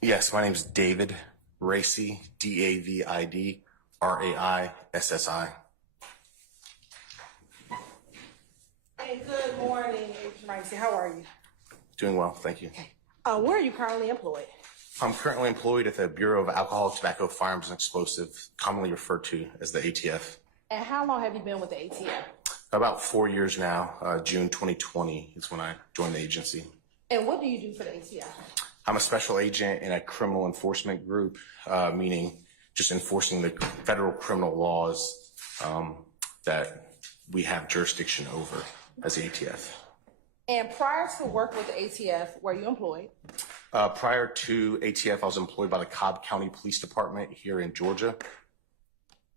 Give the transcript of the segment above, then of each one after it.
Yes, my name's David Raissi, David Raissi. Hey, good morning, Agent Raissi. How are you? Doing well, thank you. Okay. Where are you currently employed? I'm currently employed at the Bureau of Alcohol, Tobacco, Firearms and Explosives, commonly referred to as the ATF. And how long have you been with the ATF? About 4 years now. June 2020 is when I joined the agency. And what do you do for the ATF? I'm a special agent in a criminal enforcement group, meaning just enforcing the federal criminal laws that we have jurisdiction over as the ATF. And prior to work with the ATF, were you employed? Prior to ATF, I was employed by the Cobb County Police Department here in Georgia.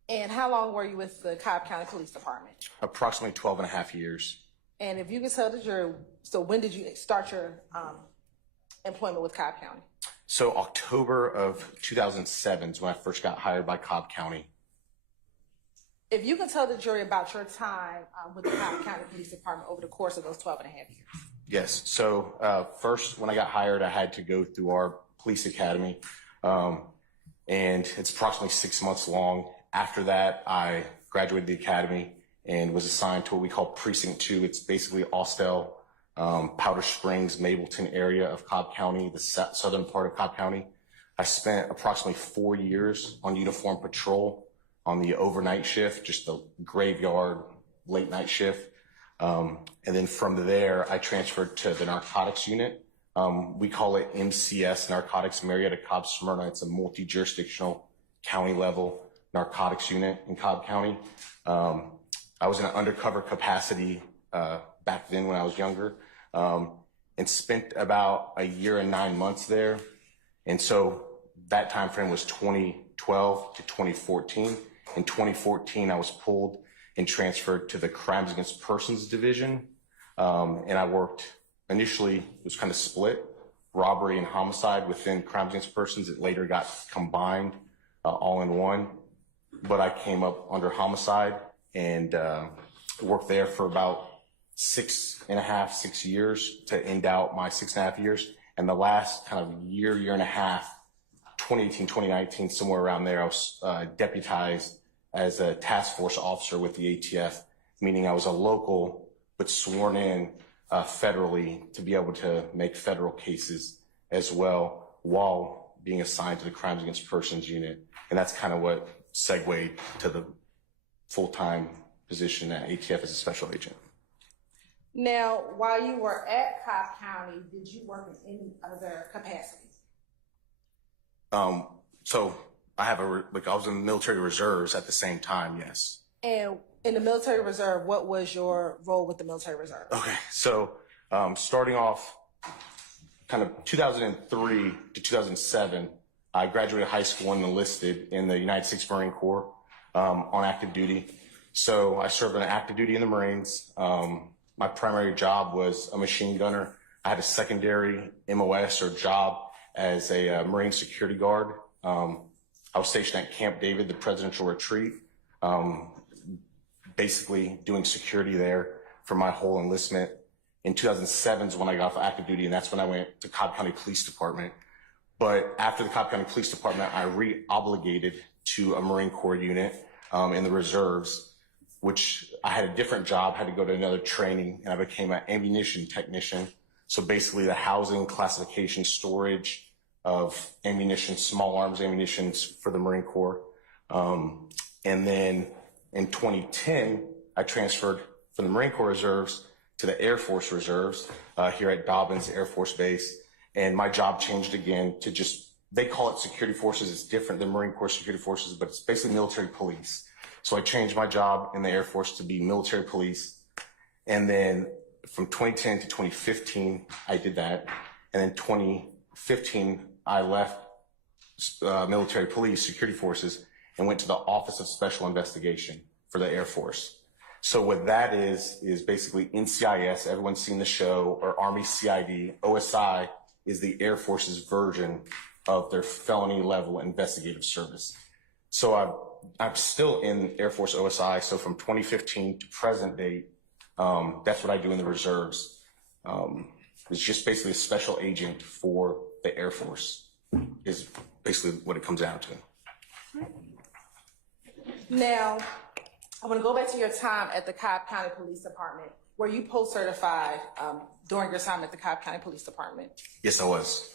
And how long were you with the Cobb County Police Department? Approximately 12 and a half years. And if you could tell the jury, so when did you start your employment with Cobb County? So October of 2007 is when I first got hired by Cobb County. If you could tell the jury about your time with the Cobb County Police Department over the course of those 12 and a half years. Yes. So first, when I got hired, I had to go through our police academy, and it's approximately 6 months long. After that, I graduated the academy and was assigned to what we call Precinct 2. It's basically Austell, Powder Springs, Mableton area of Cobb County, the southern part of Cobb County. I spent approximately 4 years on uniform patrol on the overnight shift, just the graveyard late night shift. And then from there, I transferred to the narcotics unit. We call it MCS, Narcotics Marietta Cobb Smyrna. It's a multi-jurisdictional county level narcotics unit in Cobb County. I was in an undercover capacity back then when I was younger, and spent about a year and 9 months there. And so that time frame was 2012 to 2014. In 2014, I was pulled and transferred to the Crimes Against Persons Division. And I worked initially, it was kind of split, robbery and homicide within Crimes Against Persons. It later got combined all in one. But I came up under homicide and worked there for about 6 years to end out my 6.5 years. And the last kind of year and a half, 2018, 2019, somewhere around there, I was deputized as a task force officer with the ATF, meaning I was a local but sworn in federally to be able to make federal cases as well while being assigned to the Crimes Against Persons unit. And that's kind of what segued to the full-time position at ATF as a special agent. Now, while you were at Cobb County, did you work in any other capacities? So I was in the military reserves at the same time, yes. And in the military reserve, what was your role with the military reserve? Okay, so starting off kind of 2003 to 2007, I graduated high school and enlisted in the United States Marine Corps on active duty. So I served on active duty in the Marines. My primary job was a machine gunner. I had a secondary MOS or job as a Marine security guard. I was stationed at Camp David, the presidential retreat, basically doing security there for my whole enlistment. In 2007 is when I got off active duty, and that's when I went to Cobb County Police Department. But after the Cobb County Police Department, I re-obligated to a Marine Corps unit in the reserves, which I had a different job, had to go to another training, and I became an ammunition technician. So basically the housing, classification, storage of ammunition, small arms ammunition for the Marine Corps. And then in 2010, I transferred from the Marine Corps Reserves to the Air Force Reserves here at Dobbins Air Force Base. And my job changed again to they call it security forces. It's different than Marine Corps security forces, but it's basically military police. So I changed my job in the Air Force to be military police. And then from 2010 to 2015, I did that. And then 2015, I left military police, security forces, and went to the Office of Special Investigation for the Air Force. So what that is basically NCIS, everyone's seen the show, or Army CID. OSI is the Air Force's version of their felony level investigative service. So I'm still in Air Force OSI. So from 2015 to present date, that's what I do in the reserves. It's just basically a special agent for the Air Force. is basically what it comes down to. Now, I want to go back to your time at the Cobb County Police Department. Were you post-certified during your time at the Cobb County Police Department? Yes, I was.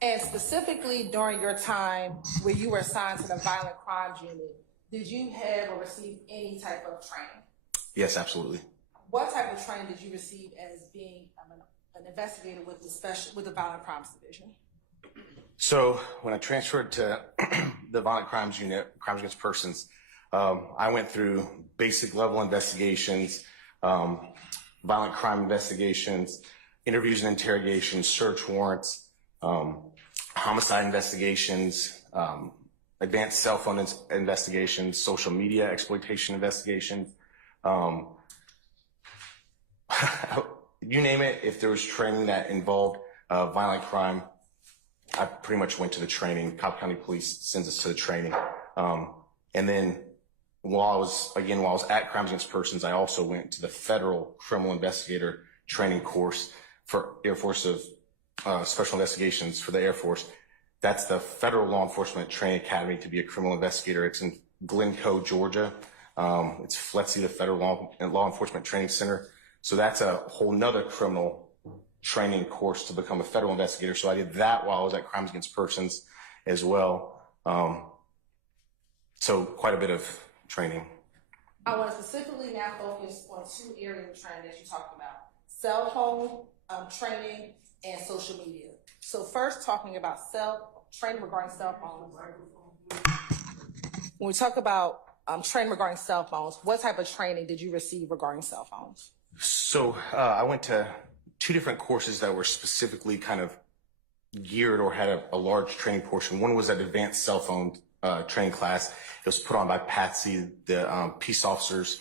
And specifically during your time where you were assigned to the Violent Crimes Unit, did you have or receive any type of training? Yes, absolutely. What type of training did you receive as being an investigator with the Violent Crimes Division? So when I transferred to the Violent Crimes Unit, Crimes Against Persons, I went through basic level investigations, violent crime investigations, interviews and interrogations, search warrants, homicide investigations, advanced cell phone investigations, social media exploitation investigations. You name it, if there was training that involved violent crime, I pretty much went to the training. Cobb County Police sends us to the training. And then while I was at Crimes Against Persons, I also went to the Federal Criminal Investigator Training course for Air Force of Special Investigations for the Air Force. That's the Federal Law Enforcement Training Academy to be a criminal investigator. It's in Glencoe, Georgia. It's FLETC, the Federal Law Enforcement Training Center. So that's a whole nother criminal training course to become a federal investigator. So I did that while I was at Crimes Against Persons as well. So quite a bit of training. I want to specifically now focus on two areas of training that you talked about: cell phone training and social media. So first, talking about training regarding cell phones. When we talk about training regarding cell phones, what type of training did you receive regarding cell phones? So I went to two different courses that were specifically kind of geared or had a large training portion. One was an advanced cell phone training class. It was put on by Patsy, the Peace Officers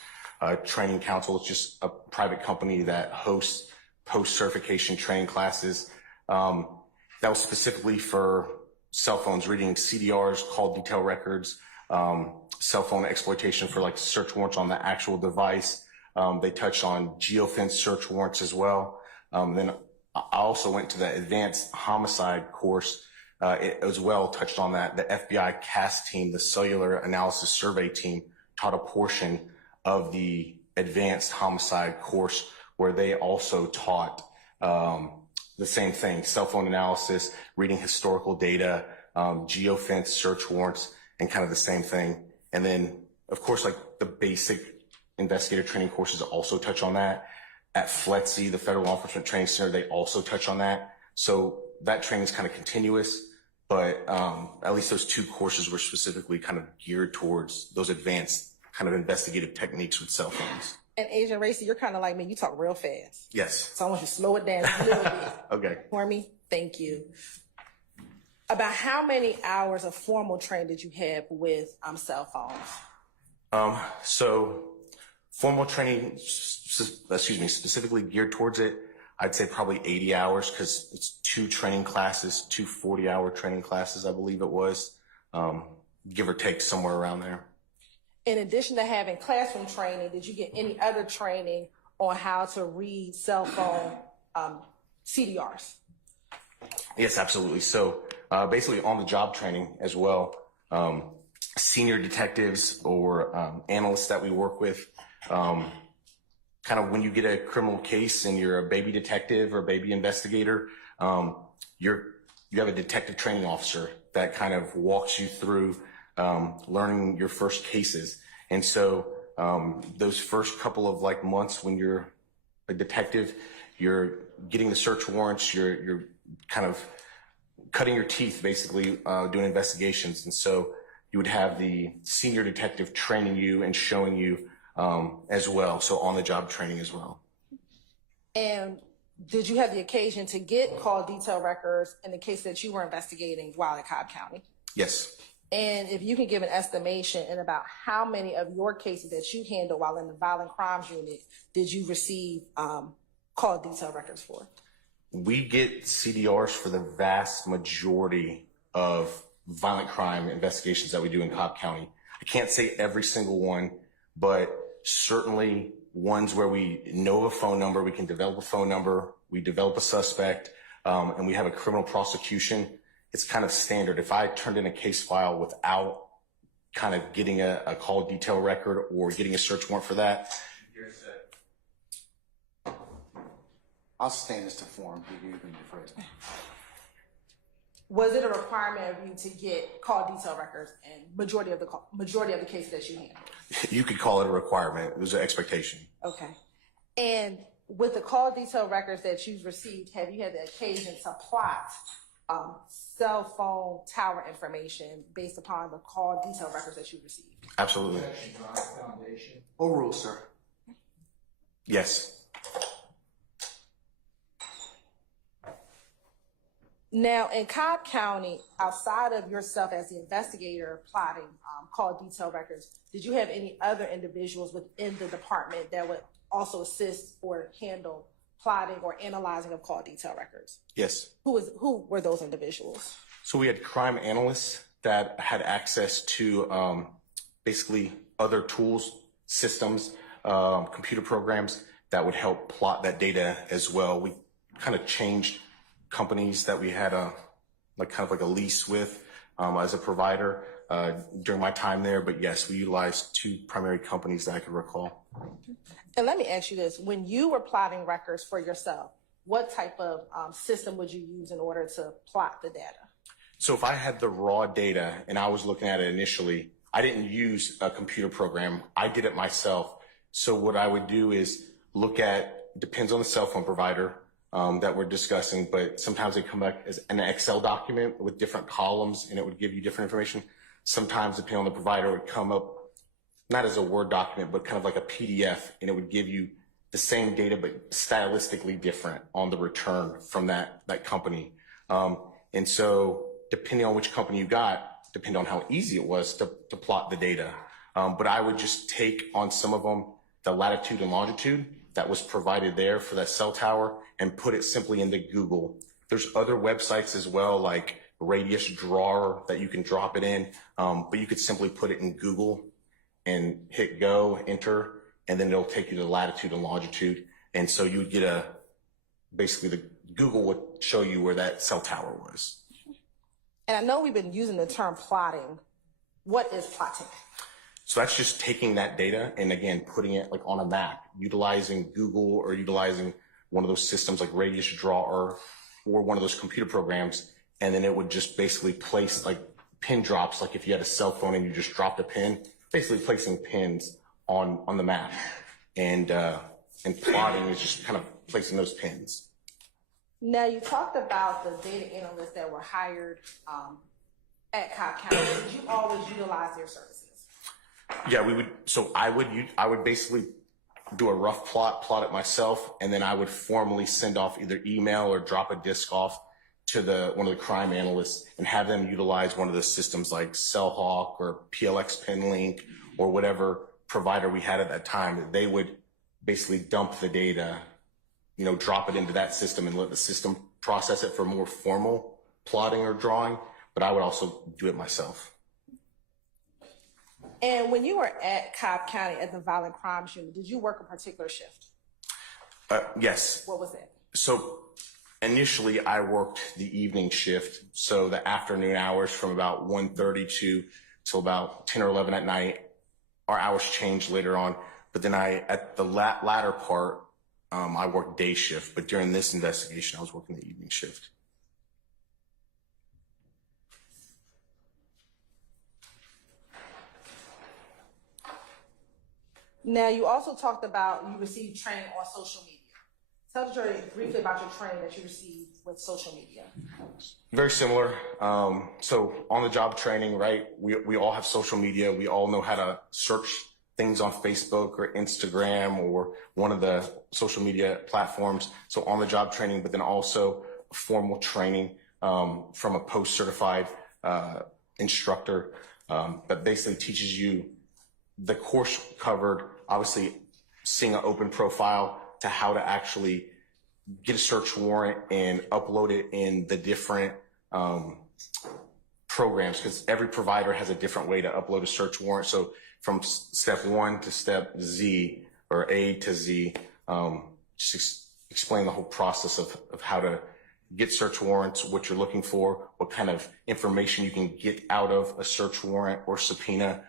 Training Council. It's just a private company that hosts post-certification training classes. That was specifically for cell phones, reading CDRs, call detail records, cell phone exploitation for like search warrants on the actual device. They touched on geofence search warrants as well. Then I also went to the advanced homicide course. It as well touched on that. The FBI CAS team, the cellular analysis survey team, taught a portion of the advanced homicide course where they also taught the same thing: cell phone analysis, reading historical data, geofence search warrants, and kind of the same thing. And then, of course, like the basic investigator training courses also touch on that. At FLETC, the Federal Law Enforcement Training Center, they also touch on that. So that training is kind of continuous, but at least those two courses were specifically kind of geared towards those advanced kind of investigative techniques with cell phones. And Agent Raissi, you're kind of like me. You talk real fast. Yes. So I want you to slow it down a little bit. Okay. For me? Thank you. About how many hours of formal training did you have with cell phones? So formal training, specifically geared towards it, I'd say probably 80 hours because it's two training classes, two 40-hour training classes, I believe it was, give or take somewhere around there. In addition to having classroom training, did you get any other training on how to read cell phone CDRs? Yes, absolutely. So basically on-the-job training as well. Senior detectives or analysts that we work with, kind of when you get a criminal case and you're a baby detective or baby investigator, you have a detective training officer that kind of walks you through learning your first cases. And so those first couple of like months when you're a detective, you're getting the search warrants, you're kind of cutting your teeth basically doing investigations. And so you would have the senior detective training you and showing you as well. So on the job training as well. And did you have the occasion to get call detail records in the case that you were investigating while at Cobb County? Yes. And if you can give an estimation in about how many of your cases that you handled while in the Violent Crimes Unit did you receive call detail records for? We get CDRs for the vast majority of violent crime investigations that we do in Cobb County. I can't say every single one, but certainly ones where we know a phone number, we can develop a phone number, we develop a suspect, and we have a criminal prosecution. it's kind of standard. If I turned in a case file without kind of getting a call detail record or getting a search warrant for that. I'll stand this to form. You can defer it. Was it a requirement of you to get call detail records and majority of the cases that you handled? You could call it a requirement. It was an expectation. Okay. And with the call detail records that you've received, have you had the occasion to plot cell phone tower information based upon the call detail records that you've received? Absolutely. Overruled, sir. Yes. Now, in Cobb County, outside of yourself as the investigator plotting call detail records, did you have any other individuals within the department that would also assist or handle plotting or analyzing of call detail records? Yes. Who were those individuals? So we had crime analysts that had access to basically other tools, systems, computer programs that would help plot that data as well. We kind of changed companies that we had a lease with as a provider during my time there. But yes, we utilized two primary companies that I could recall. And let me ask you this. When you were plotting records for yourself, what type of system would you use in order to plot the data? So if I had the raw data and I was looking at it initially, I didn't use a computer program. I did it myself. So what I would do is look at, depends on the cell phone provider that we're discussing, but sometimes they come back as an Excel document with different columns and it would give you different information. Sometimes, depending on the provider, it would come up not as a Word document, but kind of like a PDF, and it would give you the same data, but stylistically different on the return from that company. And so depending on which company you got, depending on how easy it was to plot the data. But I would just take on some of them the latitude and longitude that was provided there for that cell tower and put it simply into Google. There's other websites as well, like Radius Drawer, that you can drop it in, but you could simply put it in Google and hit go, enter, and then it'll take you to the latitude and longitude. And so you would get basically the Google would show you where that cell tower was. And I know we've been using the term plotting. What is plotting? So that's just taking that data and again, putting it like on a map, utilizing Google or utilizing one of those systems like Radius Drawer or one of those computer programs. And then it would just basically place like pin drops. Like if you had a cell phone and you just dropped a pin, basically placing pins on the map. And plotting is just kind of placing those pins. Now, you talked about the data analysts that were hired at Cobb County. Did you always utilize their services? Yeah, we would. So I would basically do a rough plot it myself, and then I would formally send off either email or drop a disk off to one of the crime analysts and have them utilize one of the systems like CellHawk or PLX PinLink or whatever provider we had at that time. They would basically dump the data, drop it into that system and let the system process it for more formal plotting or drawing. But I would also do it myself. And when you were at Cobb County at the Violent Crimes Unit, did you work a particular shift? Yes. What was that? So initially I worked the evening shift. So the afternoon hours from about 1:30 till about 10 or 11 at night. Our hours changed later on. But then at the latter part, I worked day shift. But during this investigation, I was working the evening shift. Now, you also talked about you received training on social media. Tell the jury briefly about your training that you received with social media. Very similar. So on the job training, right? We all have social media. We all know how to search things on Facebook or Instagram or one of the social media platforms. So on the job training, but then also formal training from a post-certified instructor that basically teaches you. The course covered, obviously, seeing an open profile to how to actually get a search warrant and upload it in the different programs, because every provider has a different way to upload a search warrant. So from step 1 to step Z or A to Z, just explain the whole process of how to get search warrants, what you're looking for, what kind of information you can get out of a search warrant or subpoena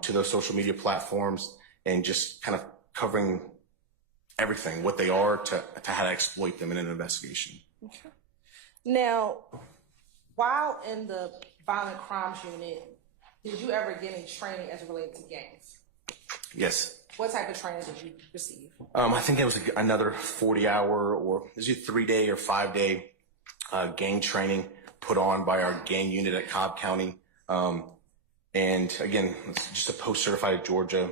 to those social media platforms, and just kind of covering everything, what they are, to how to exploit them in an investigation. Okay. Now, while in the violent crimes unit, did you ever get any training as it related to gangs? Yes. What type of training did you receive? I think it was another 40-hour, or it was a 3-day or 5-day gang training put on by our gang unit at Cobb County. And again, it's just a post-certified Georgia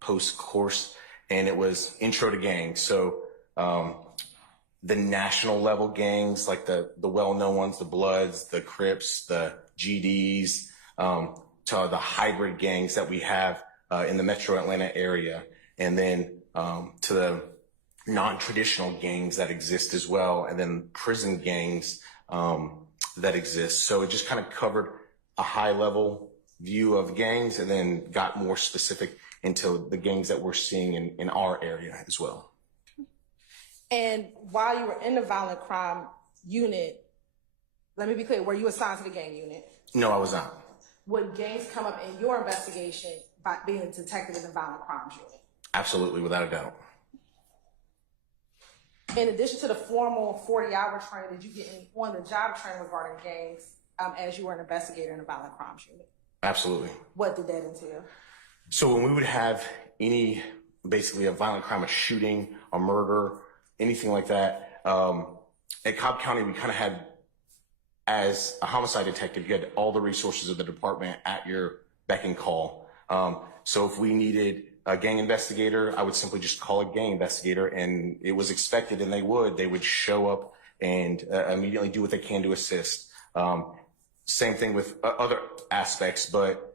post course, and it was intro to gangs. So the national level gangs, like the well-known ones, the Bloods, the Crips, the GDs, to the hybrid gangs that we have in the metro Atlanta area, and then to the non-traditional gangs that exist as well, and then prison gangs that exist. So it just kind of covered a high-level view of gangs, and then got more specific into the gangs that we're seeing in our area as well. And while you were in the violent crime unit, let me be clear, were you assigned to the gang unit? No, I was not. Would gangs come up in your investigation by being a detective in the violent crimes unit? Absolutely, without a doubt. In addition to the formal 40-hour training, did you get any on-the-job training regarding gangs as you were an investigator in the violent crimes unit? Absolutely. What did that entail? So when we would have basically a violent crime, a shooting, a murder, anything like that, at Cobb County, we kind of had, as a homicide detective, you had all the resources of the department at your beck and call. So if we needed a gang investigator, I would simply just call a gang investigator, and it was expected, and they would show up and immediately do what they can to assist. Same thing with other aspects, but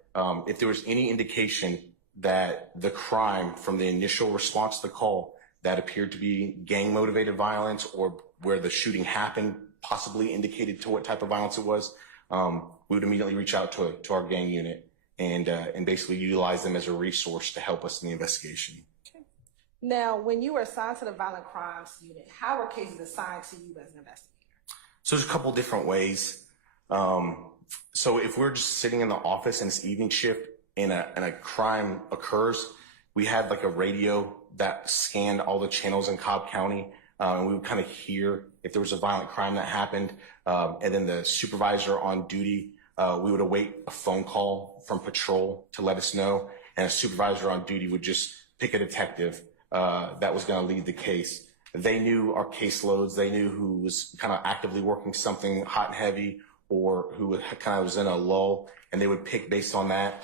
if there was any indication that the crime from the initial response to the call that appeared to be gang motivated violence, or where the shooting happened possibly indicated to what type of violence it was, we would immediately reach out to our gang unit and basically utilize them as a resource to help us in the investigation. Okay. Now, when you were assigned to the violent crimes unit, how were cases assigned to you as an investigator? So there's a couple different ways. So if we're just sitting in the office and it's evening shift and a crime occurs, we had like a radio that scanned all the channels in Cobb County, and we would kind of hear if there was a violent crime that happened. And then the supervisor on duty, we would await a phone call from patrol to let us know, and a supervisor on duty would just pick a detective that was going to lead the case. They knew our caseloads. They knew who was kind of actively working something hot and heavy, or who kind of was in a lull, and they would pick based on that.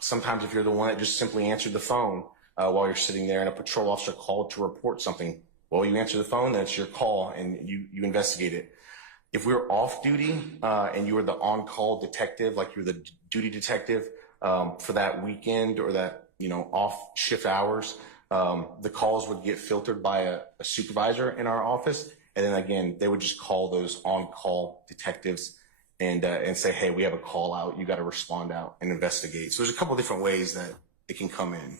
Sometimes if you're the one that just simply answered the phone while you're sitting there and a patrol officer called to report something, well, you answer the phone, that's your call, and you investigate it. If we were off duty and you were the on-call detective, like you were the duty detective for that weekend or that, off shift hours, the calls would get filtered by a supervisor in our office. And then again, they would just call those on-call detectives and say, hey, we have a call out. You got to respond out and investigate. So there's a couple different ways that it can come in.